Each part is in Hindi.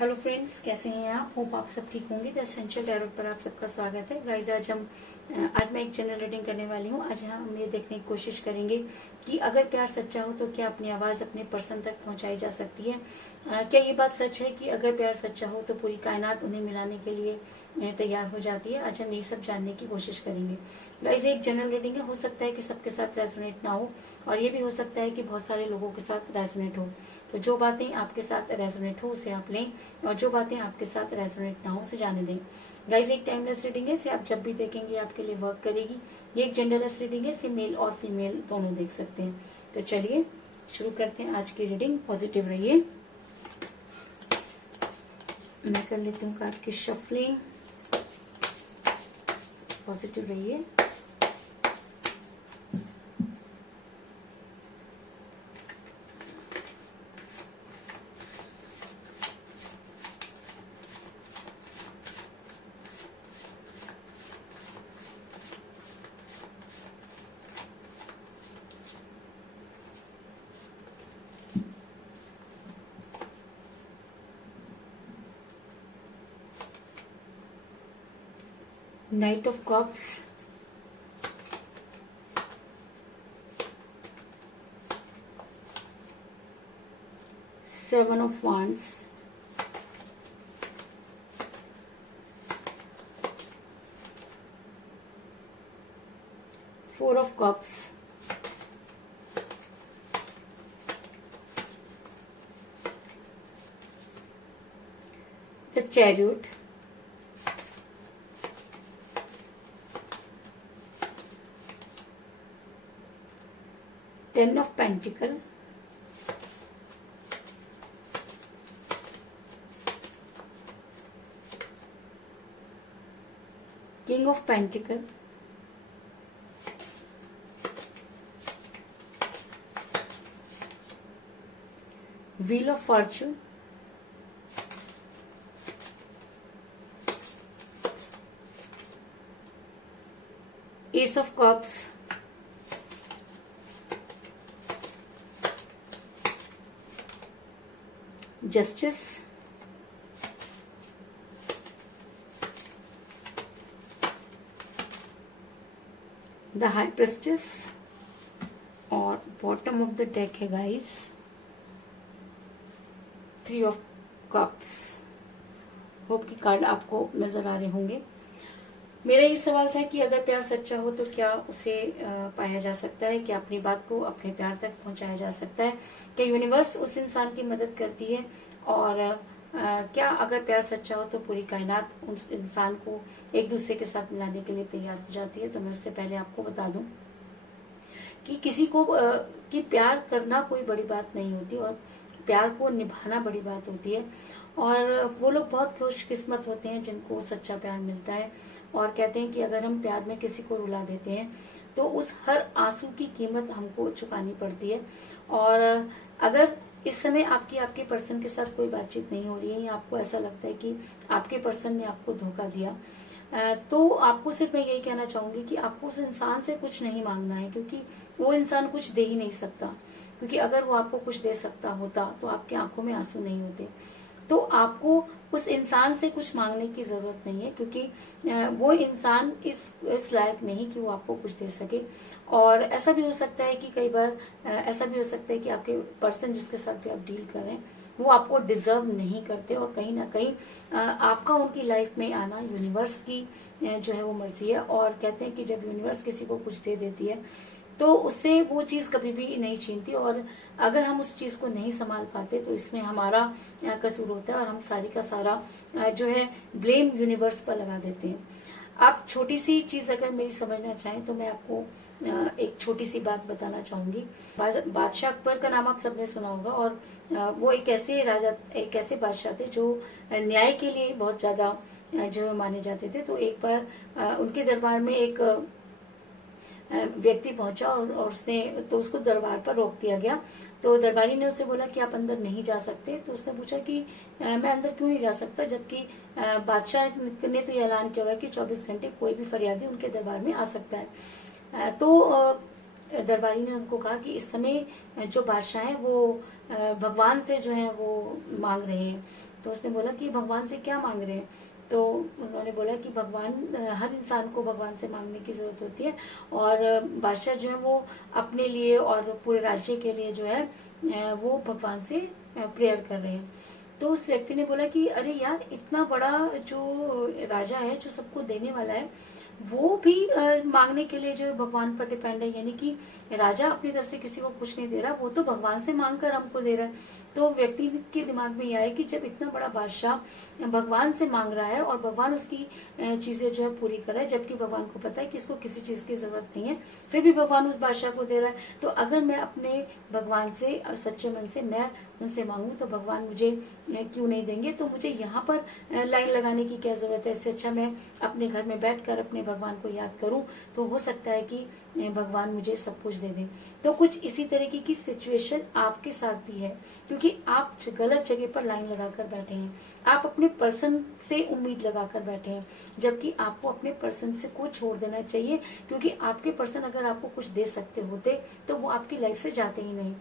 हेलो फ्रेंड्स, कैसे हैं आप? होप आप सब ठीक होंगे। द एसेंशियल टैरोट पर आप सबका स्वागत है। गाइस, आज मैं एक जनरल रीडिंग करने वाली हूँ। आज हम ये देखने की कोशिश करेंगे कि अगर प्यार सच्चा हो तो क्या अपनी आवाज अपने पर्सन तक पहुंचाई जा सकती है। क्या ये बात सच है कि अगर प्यार सच्चा हो तो पूरी कायनात उन्हें मिलाने के लिए तैयार हो जाती है? आज हम ये सब जानने की कोशिश करेंगे। गाइस, एक जनरल रीडिंग है, हो सकता है कि सबके साथ रेजोनेट ना हो और ये भी हो सकता है कि बहुत सारे लोगों के साथ रेजोनेट हो। तो जो बातें आपके साथ रेजोनेट हो उसे आप लें और जो बातें आपके साथ रेजोनेट ना हो उसे जाने दें। गाइस, एक टाइमलेस रीडिंग है, इसे आप जब भी देखेंगे आपके लिए वर्क करेगी। ये एक जेंडरलेस रीडिंग है, इसे मेल और फीमेल दोनों देख सकते हैं। तो चलिए शुरू करते हैं आज की रीडिंग। पॉजिटिव रहिए। मैं कर लेती हूँ कार्ड की शफलिंग। पॉजिटिव रहिए। Knight of Cups, Seven of Wands, Four of Cups, the Chariot, Ten of Pentacles, King of Pentacles, Wheel of Fortune, Ace of Cups, Justice, the high prestige और बॉटम ऑफ द डेक है guys three of cups. Hope की कार्ड आपको नजर आ रहे होंगे। मेरा ये सवाल था कि अगर प्यार सच्चा हो तो क्या उसे पाया जा सकता है? क्या अपनी बात को अपने प्यार तक पहुंचाया जा सकता है? क्या यूनिवर्स उस इंसान की मदद करती है? और क्या अगर प्यार सच्चा हो तो पूरी कायनात उस इंसान को एक दूसरे के साथ मिलाने के लिए तैयार हो जाती है? तो मैं उससे पहले आपको बता दूं कि किसी को कि प्यार करना कोई बड़ी बात नहीं होती और प्यार को निभाना बड़ी बात होती है। और वो लोग बहुत खुशकिस्मत होते हैं जिनको सच्चा प्यार मिलता है। और कहते हैं कि अगर हम प्यार में किसी को रुला देते हैं तो उस हर आंसू की कीमत हमको चुकानी पड़ती है। और अगर इस समय आपके पर्सन के साथ कोई बातचीत नहीं हो रही है या आपको ऐसा लगता है कि आपके पर्सन ने आपको धोखा दिया, तो आपको सिर्फ मैं यही कहना चाहूंगी कि आपको उस इंसान से कुछ नहीं मांगना है, क्योंकि वो इंसान कुछ दे ही नहीं सकता। क्योंकि अगर वो आपको कुछ दे सकता होता तो आपकी आंखों में आंसू नहीं होते। तो आपको उस इंसान से कुछ मांगने की जरूरत नहीं है, क्योंकि वो इंसान इस लायक नहीं कि वो आपको कुछ दे सके। और ऐसा भी हो सकता है कि कई बार ऐसा भी हो सकता है कि आपके पर्सन जिसके साथ भी आप डील कर रहे हैं वो आपको डिजर्व नहीं करते और कहीं ना कहीं आपका उनकी लाइफ में आना यूनिवर्स की जो है वो मर्जी है। और कहते हैं कि जब यूनिवर्स किसी को कुछ दे देती है तो उससे वो चीज कभी भी नहीं छीनती। और अगर हम उस चीज को नहीं संभाल पाते तो इसमें हमारा कसूर होता है और हम सारी का सारा जो है ब्लेम यूनिवर्स पर लगा देते हैं। आप छोटी सी चीज अगर मेरी समझना चाहें तो मैं आपको एक छोटी सी बात बताना चाहूंगी। बादशाह अकबर का नाम आप सबने सुना होगा। और वो एक ऐसे बादशाह थे जो न्याय के लिए बहुत ज्यादा जो माने जाते थे। तो एक बार उनके दरबार में एक व्यक्ति पहुंचा और उसने तो उसको दरबार पर रोक दिया गया। तो दरबारी ने उससे बोला कि आप अंदर नहीं जा सकते। तो उसने पूछा कि मैं अंदर क्यों नहीं जा सकता, जबकि बादशाह ने तो ये ऐलान किया हुआ है कि 24 घंटे कोई भी फरियादी उनके दरबार में आ सकता है। तो दरबारी ने उनको कहा कि इस समय जो बादशाह है वो भगवान से जो है वो मांग रहे हैं तो उसने बोला कि भगवान से क्या मांग रहे हैं? तो उन्होंने बोला कि भगवान, हर इंसान को भगवान से मांगने की जरूरत होती है, और बादशाह जो है वो अपने लिए और पूरे राज्य के लिए जो है वो भगवान से प्रेयर कर रहे हैं। तो उस व्यक्ति ने बोला कि अरे यार, इतना बड़ा जो राजा है, जो सबको देने वाला है, वो भी मांगने के लिए जो है भगवान पर डिपेंड है। यानी कि राजा अपनी तरफ से किसी को कुछ नहीं दे रहा, वो तो भगवान से मांग कर हमको दे रहा है। तो व्यक्ति के दिमाग में यह आया कि जब इतना बड़ा बादशाह भगवान से मांग रहा है और भगवान उसकी चीजें जो है पूरी कर रहा है, जबकि भगवान को पता है कि इसको किसी चीज की जरूरत नहीं है, फिर भी भगवान उस बादशाह को दे रहा है। तो अगर मैं अपने भगवान से सच्चे मन से मैं उनसे मांगू तो भगवान मुझे क्यों नहीं देंगे? तो मुझे यहाँ पर लाइन लगाने की क्या जरूरत है? इससे अच्छा मैं अपने घर में बैठकर अपने भगवान को याद करूं, तो हो सकता है कि भगवान मुझे सब कुछ दे दे। तो कुछ इसी तरीके की सिचुएशन आपके साथ भी है, क्योंकि आप गलत जगह पर लाइन लगाकर बैठे हैं। आप अपने पर्सन से उम्मीद लगाकर बैठे हैं, जबकि आपको अपने पर्सन से को छोड़ देना चाहिए, क्योंकि आपके पर्सन अगर आपको कुछ दे सकते होते तो वो आपकी लाइफ से जाते ही नहीं।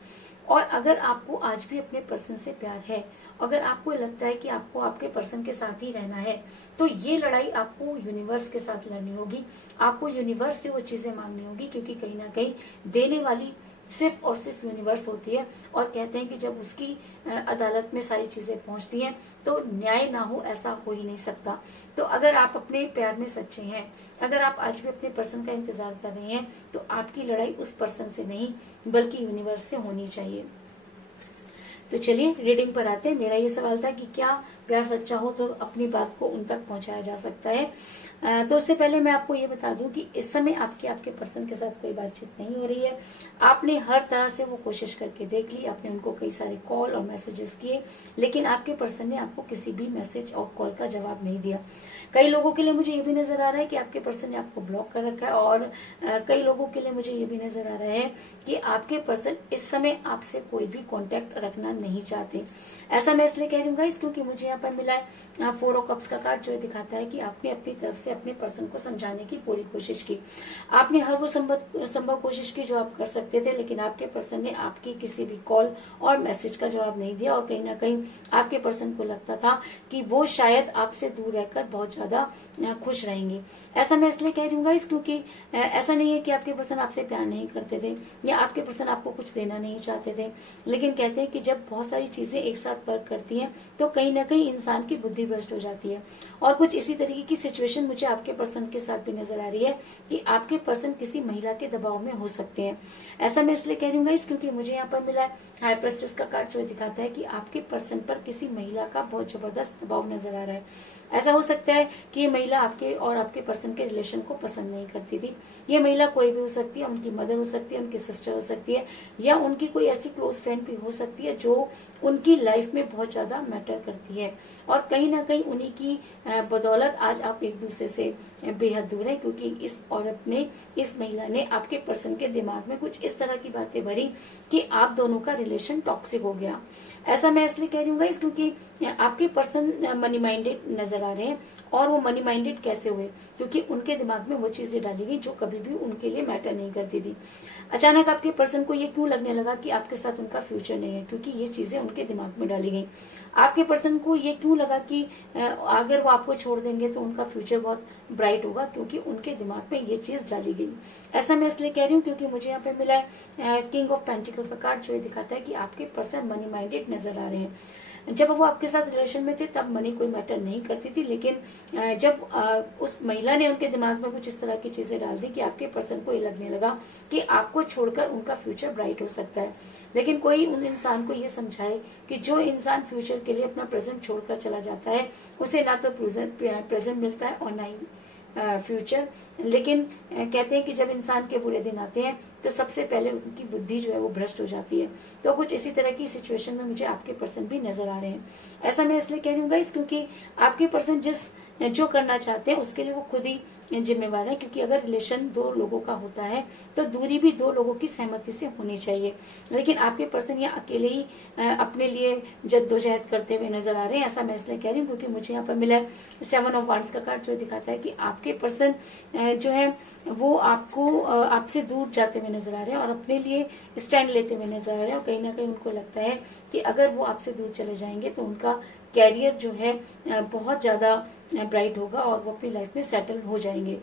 और अगर आपको आज भी अपने पर्सन से प्यार है, अगर आपको लगता है कि आपको आपके पर्सन के साथ ही रहना है, तो ये लड़ाई आपको यूनिवर्स के साथ लड़नी होगी। आपको यूनिवर्स से वो चीजें मांगनी होगी, क्योंकि कहीं ना कहीं देने वाली सिर्फ और सिर्फ यूनिवर्स होती है। और कहते हैं कि जब उसकी अदालत में सारी चीजें पहुंचती हैं तो न्याय ना हो, ऐसा हो ही नहीं सकता। तो अगर आप अपने प्यार में सच्चे हैं, अगर आप आज भी अपने पर्सन का इंतजार कर रहे हैं, तो आपकी लड़ाई उस पर्सन से नहीं बल्कि यूनिवर्स से होनी चाहिए। तो चलिए रीडिंग पर आते हैं। मेरा ये सवाल था कि क्या प्यार सच्चा हो तो अपनी बात को उन तक पहुंचाया जा सकता है? तो उससे पहले मैं आपको ये बता दूं कि इस समय आपके पर्सन के साथ कोई बातचीत नहीं हो रही है। आपने हर तरह से वो कोशिश करके देख ली, आपने उनको कई सारे कॉल और मैसेजेस किए, लेकिन आपके पर्सन ने आपको किसी भी मैसेज और कॉल का जवाब नहीं दिया। कई लोगों के लिए मुझे ये भी नजर आ रहा है कि आपके पर्सन ने आपको ब्लॉक कर रखा है, और कई लोगों के लिए मुझे ये भी नजर आ रहा है कि आपके पर्सन इस समय आपसे कोई भी कॉन्टेक्ट रखना नहीं चाहते। ऐसा मैं इसलिए कह रही हूँ गाइस, क्योंकि मुझे यहाँ पर मिला है 4 ऑफ कप्स का कार्ड, जो दिखाता है कि आपने अपनी तरफ से अपने पर्सन को समझाने की पूरी कोशिश की। आपने हर वो संभव कोशिश की जो आप कर सकते थे, लेकिन आपके पर्सन ने आपकी किसी भी कॉल और मैसेज का जवाब नहीं दिया। और कहीं ना कहीं आपके पर्सन को लगता था कि वो शायद आपसे दूर रहकर बहुत ज्यादा खुश रहेंगे। ऐसा मैं इसलिए कह रही हूँ गाइस, क्योंकि ऐसा नहीं है कि आपके पर्सन आपसे प्यार नहीं करते थे या आपके पर्सन आपको कुछ देना नहीं चाहते थे, लेकिन कहते हैं कि जब बहुत सारी चीजें एक साथ वर्क करती हैं तो कहीं ना कहीं इंसान की बुद्धि भ्रष्ट हो जाती है। और कुछ इसी तरीके की सिचुएशन मुझे आपके पर्सन के साथ भी नजर आ रही है कि आपके पर्सन किसी महिला के दबाव में हो सकते हैं। ऐसा मैं इसलिए कह रही हूँ गाइस, क्योंकि मुझे यहाँ पर मिला है हाई प्रेस्टिस का कार्ड, जो दिखाता है कि आपके पर्सन पर किसी महिला का बहुत जबरदस्त दबाव नजर आ रहा है। ऐसा हो सकता है कि ये महिला आपके और आपके पर्सन के रिलेशन को पसंद नहीं करती थी। ये महिला कोई भी हो सकती है, उनकी मदर हो सकती है, उनकी सिस्टर हो सकती है, या उनकी कोई ऐसी क्लोज फ्रेंड भी हो सकती है जो उनकी लाइफ में बहुत ज्यादा मैटर करती है। और कहीं ना कहीं उन्हीं की बदौलत आज आप एक दूसरे से बेहद दूर है, क्योंकि इस औरत ने, इस महिला ने आपके पर्सन के दिमाग में कुछ इस तरह की बातें भरी कि आप दोनों का रिलेशन टॉक्सिक हो गया। ऐसा मैं इसलिए कह रही हूँ गाइस, क्योंकि आपके पर्सन मनी माइंडेड नजर आ रहे हैं। और वो मनी माइंडेड कैसे हुए? क्योंकि उनके दिमाग में वो चीजें डाली गई जो कभी भी उनके लिए मैटर नहीं करती थी। अचानक आपके पर्सन को ये क्यों लगने लगा कि आपके साथ उनका फ्यूचर नहीं है? क्योंकि ये चीजें उनके दिमाग में डाली गई। आपके पर्सन को ये क्यों लगा कि अगर वो आपको छोड़ देंगे तो उनका फ्यूचर बहुत ब्राइट होगा? क्योंकि उनके दिमाग में ये चीज डाली गई। ऐसा मैं इसलिए कह रही हूँ क्योंकि मुझे यहाँ पे मिला है किंग ऑफ पेंटिकल का कार्ड, जो ये दिखाता है कि आपके पर्सन मनी माइंडेड नजर आ रहे हैं। जब वो आपके साथ रिलेशन में थे तब मनी कोई मैटर नहीं करती थी, लेकिन जब उस महिला ने उनके दिमाग में कुछ इस तरह की चीजें डाल दी कि आपके पर्सन को ये लगने लगा कि आपको छोड़कर उनका फ्यूचर ब्राइट हो सकता है। लेकिन कोई उन इंसान को ये समझाए कि जो इंसान फ्यूचर के लिए अपना प्रेजेंट छोड़कर चला जाता है, उसे ना तो प्रेजेंट मिलता है और ना ही फ्यूचर। लेकिन कहते हैं कि जब इंसान के बुरे दिन आते हैं तो सबसे पहले उनकी बुद्धि जो है वो भ्रष्ट हो जाती है। तो कुछ इसी तरह की सिचुएशन में मुझे आपके पर्सन भी नजर आ रहे हैं। ऐसा मैं इसलिए कह रही हूँ गाइस, क्योंकि आपके पर्सन जो करना चाहते हैं उसके लिए वो खुद ही जिम्मेवार है। क्योंकि अगर रिलेशन 2 लोगों का होता है तो दूरी भी 2 लोगों की सहमति से होनी चाहिए। लेकिन आपके पर्सन यहाँ अकेले ही अपने लिए जद्दोजहद करते हुए नजर आ रहे हैं। ऐसा मैं इसलिए कह रही हूँ क्योंकि मुझे यहाँ पर मिला है 7 ऑफ वांड्स का कार्ड, जो दिखाता है कि आपके पर्सन जो है वो आपसे दूर जाते हुए नजर आ रहे हैं और अपने लिए स्टैंड लेते हुए नजर आ रहे हैं। और कहीं ना कहीं उनको लगता है कि अगर वो आपसे दूर चले जाएंगे तो उनका कैरियर जो है बहुत ज्यादा ब्राइट होगा और वो अपनी लाइफ में सेटल हो जाएंगे।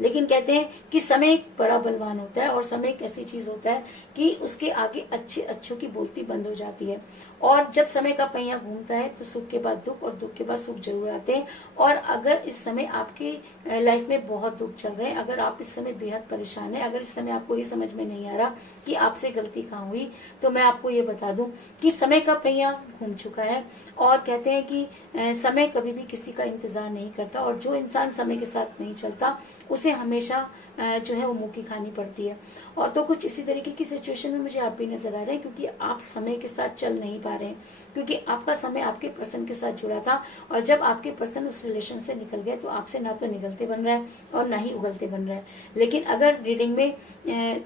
लेकिन कहते हैं कि समय एक बड़ा बलवान होता है और समय एक ऐसी चीज होता है कि उसके आगे अच्छे अच्छों की बोलती बंद हो जाती है। और जब समय का पहिया घूमता है तो सुख के बाद दुख और दुख के बाद सुख जरूर आते हैं। और अगर इस समय आपकी लाइफ में बहुत दुख चल रहे हैं, अगर आप इस समय बेहद परेशान हैं, अगर इस समय आपको ये समझ में नहीं आ रहा कि आपसे गलती कहाँ हुई, तो मैं आपको ये बता दूं कि समय का पहिया घूम चुका है। और कहते हैं कि समय कभी भी किसी का इंतजार नहीं करता और जो इंसान समय के साथ नहीं चलता उसे हमेशा जो है वो मुंह की खानी पड़ती है। और तो कुछ इसी तरीके की सिचुएशन में मुझे आप भी नजर आ रहे हैं, क्योंकि आप समय के साथ चल नहीं पा रहे हैं, क्योंकि आपका समय आपके पर्सन के साथ जुड़ा था और जब आपके पर्सन उस रिलेशन से निकल गए तो आपसे ना तो निकलते बन रहा है और ना ही उगलते बन रहा है। लेकिन अगर रीडिंग में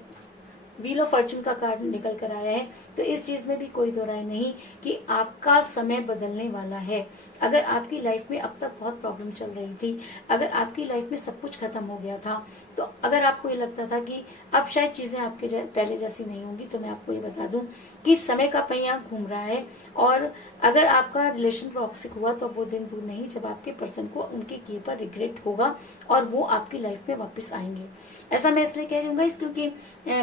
व्हील ऑफ फॉर्चून का कार्ड निकल कर आया है तो इस चीज में भी कोई दो राय नहीं कि आपका समय बदलने वाला है। अगर आपकी लाइफ में अब तक बहुत प्रॉब्लम चल रही थी, अगर आपकी लाइफ में सब कुछ खत्म हो गया था, तो अगर आपको ये लगता था कि अब शायद चीजें आपके पहले जैसी नहीं होंगी, तो मैं आपको ये बता दूं कि समय का पहिया घूम रहा है। और अगर आपका रिलेशन टॉक्सिक हुआ तो वो दिन दूर नहीं जब आपके पर्सन को उनके किए पर रिग्रेट होगा और वो आपकी लाइफ में वापस आएंगे। ऐसा मैं इसलिए कह रही हूँ गाइस क्योंकि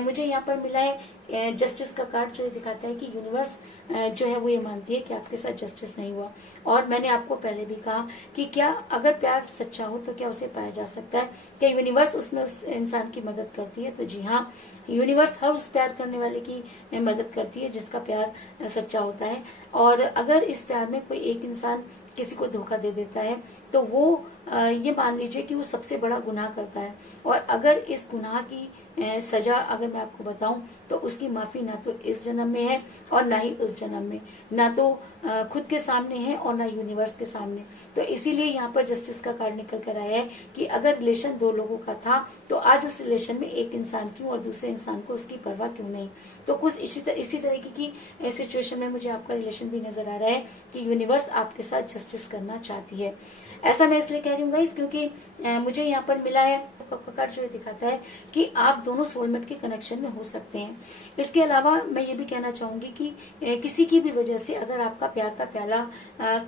मुझे यहाँ पर मिला है जस्टिस का कार्ड, जो दिखाता है कि यूनिवर्स जो है वो ये मानती है कि आपके साथ जस्टिस नहीं हुआ। और मैंने आपको पहले भी कहा कि क्या अगर प्यार सच्चा हो तो क्या उसे पाया जा सकता है, क्या यूनिवर्स उसमें उस इंसान की मदद करती है? तो जी हाँ, यूनिवर्स हर उस प्यार करने वाले की मदद करती है जिसका प्यार सच्चा होता है। और अगर इस प्यार में कोई एक इंसान किसी को धोखा दे देता है तो वो ये मान लीजिए कि वो सबसे बड़ा गुनाह करता है। और अगर इस गुनाह की सजा अगर मैं आपको बताऊं तो उसकी माफी ना तो इस जन्म में है और ना ही उस जन्म में, ना तो खुद के सामने है और ना यूनिवर्स के सामने। तो इसीलिए यहाँ पर जस्टिस का कार्ड निकल कर आया है कि अगर रिलेशन दो लोगों का था तो आज उस रिलेशन में एक इंसान क्यों और दूसरे इंसान को उसकी परवाह क्यों नहीं। तो कुछ इसी तरीके की सिचुएशन में मुझे आपका रिलेशन भी नजर आ रहा है कि यूनिवर्स आपके साथ जस्टिस करना चाहती है। ऐसा मैं इसलिए कह रही हूँ गाइस क्योंकि मुझे यहाँ पर मिला है कार्ड जो दिखाता है कि आप दोनों सोलमेट के कनेक्शन में हो सकते हैं। इसके अलावा मैं ये भी कहना चाहूंगी कि किसी की भी वजह से अगर आपका प्यार का प्याला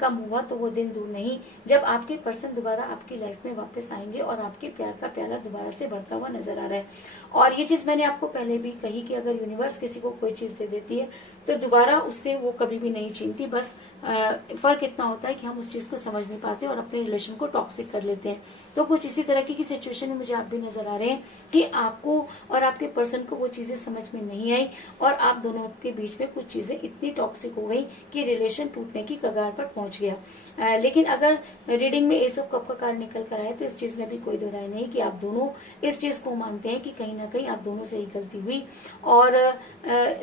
कम हुआ तो वो दिन दूर नहीं जब आपके पर्सन दोबारा आपकी लाइफ में वापस आएंगे और आपके प्यार का प्याला दोबारा से बढ़ता हुआ नजर आ रहा है। और ये चीज मैंने आपको पहले भी कही कि अगर यूनिवर्स किसी को कोई चीज दे देती है तो दोबारा उससे वो कभी भी नहीं छीनती। बस फर्क इतना होता है कि हम उस चीज को समझ नहीं पाते और अपने रिलेशन को टॉक्सिक कर लेते हैं। तो कुछ इसी तरह की सिचुएशन में मुझे आप भी नजर आ रहे हैं कि आपको और आपके पर्सन को वो चीजें समझ में नहीं आई और आप दोनों के बीच में कुछ चीजें इतनी टॉक्सिक हो गई कि रिलेशन टूटने की कगार पर पहुंच गया। लेकिन अगर रीडिंग में एस ऑफ कप का कार्ड निकल कर आए तो इस चीज में भी कोई दो राय नहीं कि आप दोनों इस चीज को मानते हैं कि कहीं ना कहीं आप दोनों से ही गलती हुई। और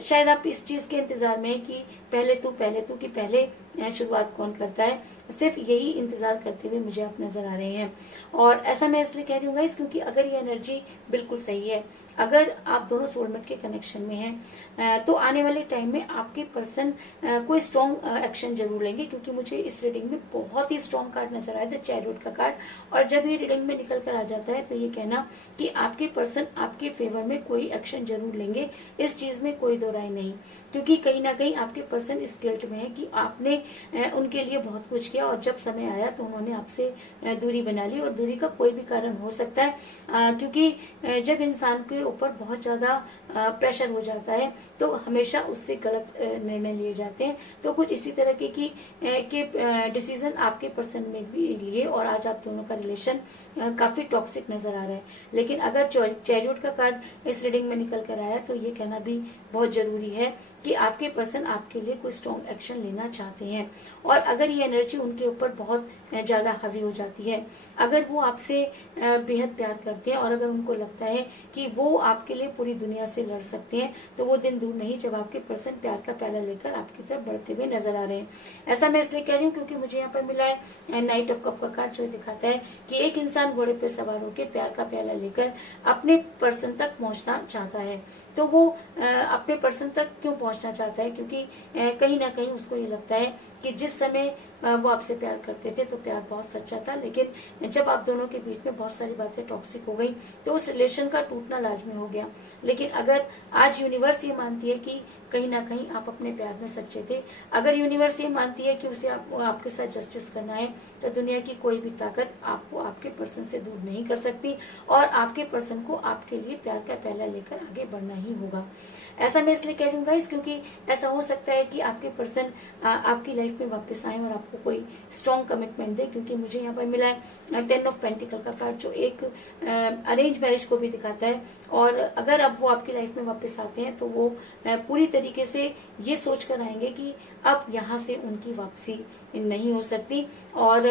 शायद आप इस चीज के इंतजार में है कि पहले तू कि पहले शुरुआत कौन करता है, सिर्फ यही इंतजार करते हुए मुझे आप नजर आ रहे हैं। और ऐसा मैं इसलिए कह रही हूँ गाइस क्योंकि अगर ये एनर्जी बिल्कुल सही है, अगर आप दोनों सोलमेट के कनेक्शन में हैं तो आने वाले टाइम में आपके पर्सन कोई स्ट्रॉन्ग एक्शन जरूर लेंगे। क्योंकि मुझे इस रीडिंग में बहुत ही स्ट्रॉन्ग कार्ड नजर आया था, चैरियट का कार्ड। और जब ये रीडिंग में निकल कर आ जाता है तो ये कहना कि आपके पर्सन आपके फेवर में कोई एक्शन जरूर लेंगे, इस चीज में कोई दो राय नहीं। क्योंकि कहीं ना कहीं आपके पर्सन इस गिल्ट में है कि आपने उनके लिए बहुत कुछ किया और जब समय आया तो उन्होंने आपसे दूरी बना ली। और दूरी का कोई भी कारण हो सकता है क्योंकि जब इंसान के ऊपर बहुत ज्यादा प्रेशर हो जाता है तो हमेशा उससे गलत निर्णय लिए जाते हैं। तो कुछ इसी तरह के डिसीजन आपके पर्सन में भी लिए और आज आप दोनों का रिलेशन काफी टॉक्सिक नजर आ रहा है। लेकिन अगर चैरियट का कार्ड इस रीडिंग में निकल कर आया तो ये कहना भी बहुत जरूरी है कि आपके पर्सन आपके लिए कोई स्ट्रॉन्ग एक्शन लेना चाहते हैं। और अगर ये एनर्जी उनके ऊपर बहुत ज्यादा हावी हो जाती है, अगर वो आपसे बेहद प्यार करते हैं और अगर उनको लगता है कि वो आपके लिए पूरी दुनिया से लड़ सकते हैं, तो वो दिन दूर नहीं जब आपके पर्सन प्यार का प्याला लेकर आपकी तरफ बढ़ते हुए नजर आ रहे हैं। ऐसा मैं इसलिए कह रही हूँ क्योंकि मुझे यहाँ पर मिला है नाइट ऑफ कप का कार्ड, जो दिखाता है कि एक इंसान घोड़े पर सवार होकर प्यार का प्याला लेकर अपने पर्सन तक पहुंचना चाहता है। तो वो अपने पर्सन तक क्यों पहुंचना चाहता है? क्योंकि कहीं ना कहीं उसको ये लगता है कि जिस समय वो आपसे प्यार करते थे तो प्यार बहुत सच्चा था, लेकिन जब आप दोनों के बीच में बहुत सारी बातें टॉक्सिक हो गई तो उस रिलेशन का टूटना लाजमी हो गया। लेकिन अगर आज यूनिवर्स ये मानती है कि कहीं ना कहीं आप अपने प्यार में सच्चे थे। अगर यूनिवर्स ये मानती है कि उसे आपके साथ जस्टिस करना है तो दुनिया की कोई भी ताकत आपको आपके पर्सन से दूर नहीं कर सकती और आपके पर्सन को आपके लिए प्यार का पहला लेकर आगे बढ़ना ही होगा। ऐसा मैं इसलिए कह रही हूँ गाइस, क्योंकि ऐसा हो सकता है कि आपके पर्सन आपकी लाइफ में वापस आए और आपको कोई स्ट्रॉन्ग कमिटमेंट दे, क्योंकि मुझे यहाँ पर मिला है 10 ऑफ पेंटिकल का कार्ड, जो एक अरेंज मैरिज को भी दिखाता है। और अगर अब वो आपकी लाइफ में वापस आते हैं तो वो पूरी तरीके से ये सोच कर आएंगे कि अब यहाँ से उनकी वापसी नहीं हो सकती और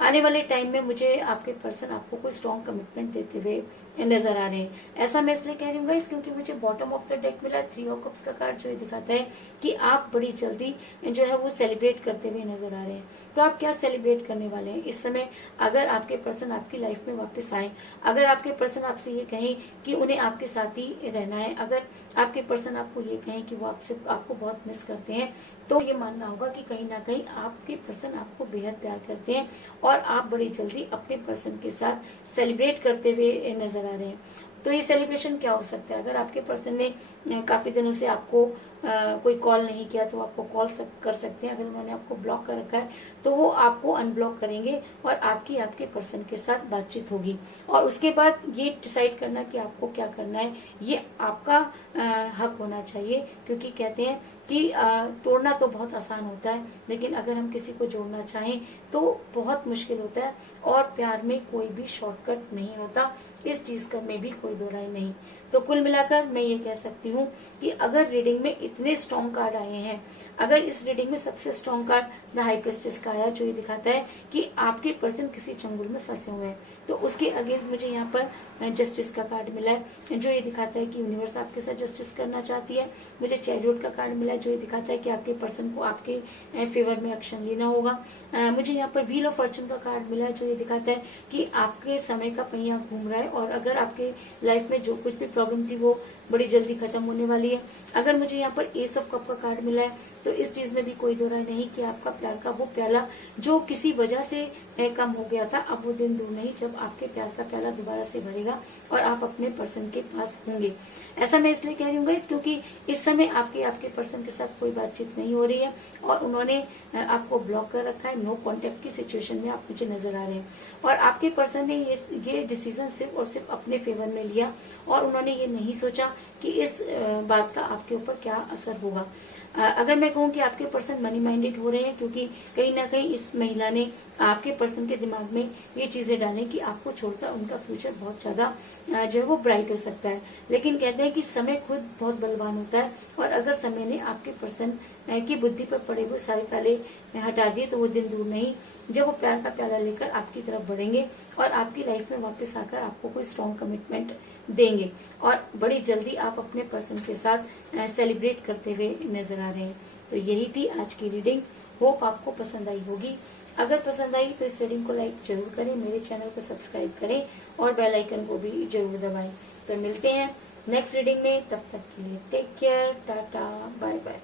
आने वाले टाइम में मुझे आपके पर्सन आपको कोई स्ट्रॉन्ग कमिटमेंट देते हुए नजर आ रहे हैं। ऐसा मैं इसलिए कह रही हूँ गाइस, क्योंकि मुझे बॉटम ऑफ द डेक मिला 3 ऑफ कप्स का कार्ड, जो ये दिखाता है कि आप बड़ी जल्दी जो है वो सेलिब्रेट करते हुए नजर आ रहे हैं। तो आप क्या सेलिब्रेट करने वाले हैं इस समय? अगर आपके पर्सन आपकी लाइफ में वापस आए, अगर आपके पर्सन आपसे ये कहें कि उन्हें आपके साथ ही रहना है, अगर आपके पर्सन आपको ये कहें कि वो आपको बहुत मिस करते हैं, तो ये मानना होगा कि कहीं ना कहीं आपके पर्सन आपको बेहद प्यार करते हैं और आप बड़ी जल्दी अपने पर्सन के साथ सेलिब्रेट करते हुए नजर आ रहे हैं। तो ये सेलिब्रेशन क्या हो सकता है? अगर आपके पर्सन ने काफी दिनों से आपको कोई कॉल नहीं किया तो आपको कॉल कर सकते हैं। अगर उन्होंने आपको ब्लॉक कर रखा है तो वो आपको अनब्लॉक करेंगे और आपके पर्सन के साथ बातचीत होगी और उसके बाद ये डिसाइड करना कि आपको क्या करना है, ये आपका हक होना चाहिए। क्योंकि कहते हैं कि तोड़ना तो बहुत आसान होता है, लेकिन अगर हम किसी को जोड़ना चाहें तो बहुत मुश्किल होता है और प्यार में कोई भी शॉर्टकट नहीं होता, इस चीज का में भी कोई दो राय नहीं। तो कुल मिलाकर मैं ये कह सकती हूँ कि अगर रीडिंग में इतने स्ट्रॉन्ग कार्ड आए हैं, अगर इस रीडिंग में सबसे strong card the high prestige का आया, जो ये दिखाता है कि आपके पर्सन किसी चंगुल में फंसे हुए हैं, तो उसके अगेंस्ट मुझे यहाँ पर जस्टिस का कार्ड मिला है, जो ये दिखाता है कि यूनिवर्स आपके साथ जस्टिस करना चाहती है। मुझे चैरियट का कार्ड मिला है, जो ये दिखाता है कि आपके पर्सन को आपके फेवर में एक्शन लेना होगा। मुझे यहाँ पर व्हील ऑफ फॉर्चून का कार्ड मिला है, जो ये दिखाता है कि आपके समय का पहिया घूम रहा है और अगर आपके लाइफ में जो कुछ भी प्रॉब्लम थी वो बड़ी जल्दी खत्म होने वाली है। अगर मुझे यहाँ पर एस ऑफ कप का कार्ड मिला है तो इस चीज में भी कोई दो राय नहीं कि आपका प्यार का वो प्याला जो किसी वजह से कम हो गया था, अब वो दिन दूर नहीं जब आपके प्यार का प्याला दोबारा से भरेगा और आप अपने पर्सन के पास होंगे। ऐसा मैं इसलिए कह रही हूँ गाइस, क्योंकि इस समय आपके पर्सन के साथ कोई बातचीत नहीं हो रही है और उन्होंने आपको ब्लॉक कर रखा है। नो कांटेक्ट की सिचुएशन में आप मुझे नजर आ रहे हैं और आपके पर्सन ने ये डिसीजन सिर्फ और सिर्फ अपने फेवर में लिया और उन्होंने ये नहीं सोचा कि इस बात का आपके ऊपर क्या असर होगा। अगर मैं कहूँ कि आपके पर्सन मनी माइंडेड हो रहे हैं, क्योंकि कहीं ना कहीं इस महिला ने आपके पर्सन के दिमाग में ये चीजें डालें कि आपको छोड़कर उनका फ्यूचर बहुत ज्यादा जो है वो ब्राइट हो सकता है। लेकिन कहते हैं कि समय खुद बहुत बलवान होता है और अगर समय ने आपके पर्सन की बुद्धि पर पड़े हुए सारे ताले हटा दिए तो वो दिन दूर नहीं जब वो प्यार का प्याला लेकर आपकी तरफ बढ़ेंगे और आपकी लाइफ में वापस आकर आपको कोई स्ट्रॉन्ग कमिटमेंट देंगे और बड़ी जल्दी आप अपने पर्सन के साथ सेलिब्रेट करते हुए नजर आ रहे हैं। तो यही थी आज की रीडिंग, होप आपको पसंद आई होगी। अगर पसंद आई तो इस रीडिंग को लाइक जरूर करें, मेरे चैनल को सब्सक्राइब करें और बेल आइकन को भी जरूर दबाएं। तो मिलते हैं नेक्स्ट रीडिंग में, तब तक के लिए take care, tata, bye bye.